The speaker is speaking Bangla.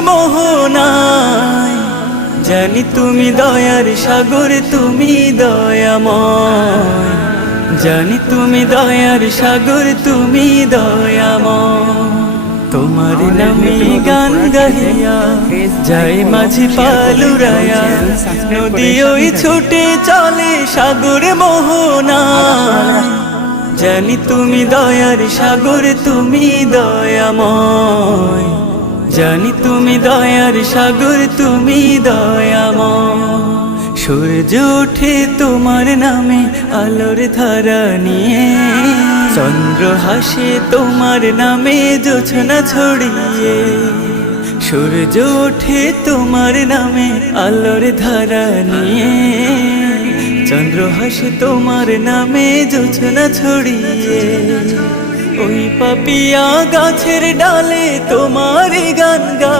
মোহনায়। জানি তুমি দয়ার সাগর, তুমি দয়াময়। জানি তুমি দয়ার সাগর, তুমি দয়াময়। তোমার নামে গান গাহিয়া যাই মাঝি পালুরায়া, নদী ওই ছুটে চলে সাগর মোহনায়। জানি তুমি দয়ার সাগর, তুমি দয়াময়। জানি তুমি দয়ার সাগর, তুমি দয়াময়। সূর্য ওঠে তোমার নামে আলোর ধারা নিয়ে, চন্দ্র হাসে তোমার নামে জোছনা ছড়িয়ে। সূর্য ওঠে তোমার নামে আলোর ধারা নিয়ে, চন্দ্র হাসে তোমার নামে জোছনা ছড়িয়ে। ওই পাপিয়া গাছের ডালে তোমার গান গা